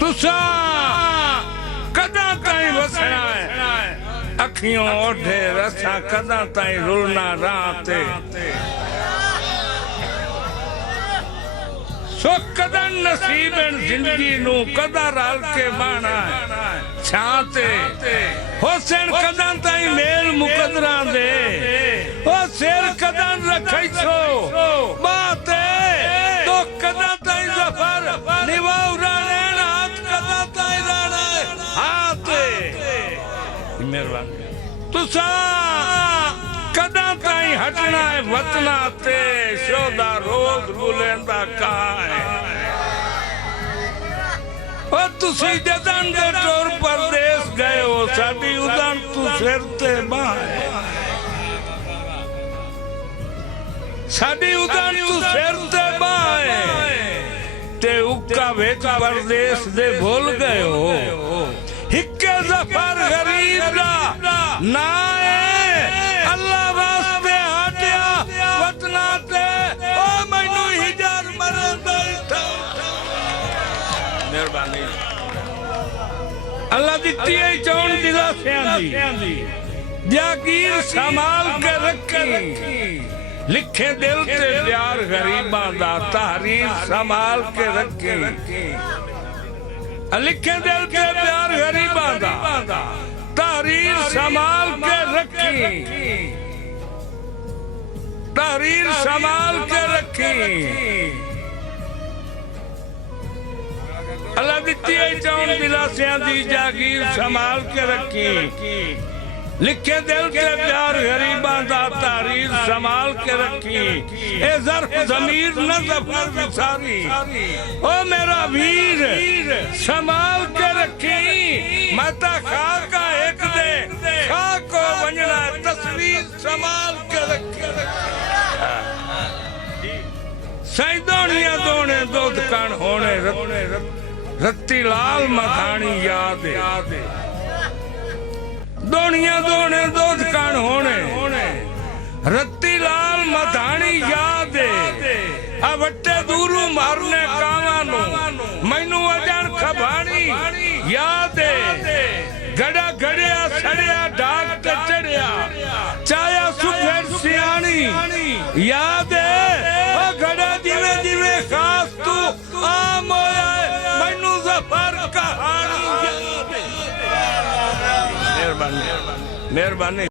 तुसा कदा ताई वसना है अखियों ओढ़े रसा कदा ताई रुलना राते सो कदा नसीब जिंदगी नू कदा रल के बाना छाते हुसैन कदा ताई मेल मुकदरा दे ओ सिर कदा रखै छो बाते तो कदा ताई जफर निभाउ राणे हाथ कदा ताई राणे हाथे मेहरबानी तुसा कदा ताई हटना है वतना ते शोदा रोज बुलेंदा काए ओ तुसी जदन दे टोर परदेस गए हो साडी उदन तू सिर ते बाए साडी उदन तू सिर ते बाए ते उक्का वेच परदेस दे भूल गए हो हिक्के जफर गरीब दा ना अल्लाह वास्ते हटिया वतना ते ओ मैनू हिजर मरे बैठा मेहरबानी अल्लाह दित्ती है चौन दिला दी जागीर संभाल के रखी लिखे दिल ते प्यार गरीबां दा तहरीर संभाल के रखी लिखे दिल ते प्यार गरीबां दा तहरीर संभाल के रखी तहरीर संभाल के रखी अल्लाह दित्ती है चौन दिलासियां दी जागीर संभाल के रखी लिखे दिल के प्यार गरीबां दा तहरीर संभाल के रखी ए ज़र्फ ज़मीर न ज़फ़र विसारी ओ मेरा वीर संभाल के रखी मता खाका एक दे खाको वंजना तस्वीर संभाल के रखी सही दोनिया दोने दूध कण होने रत्ती लाल मखानी याद दोनिया दोने दूध कण होने रत्ती लाल मधानी याद अवटे दूरू मारने कावानू मैनू अजन खबानी याद गड़ा गड़िया सड़िया डाक ते चढ़िया चाया सुफेर सियानी याद गड़ा जिवे जिवे खास तू आम होया मैनू जफर कहानी मेहरबानी मेहरबानी।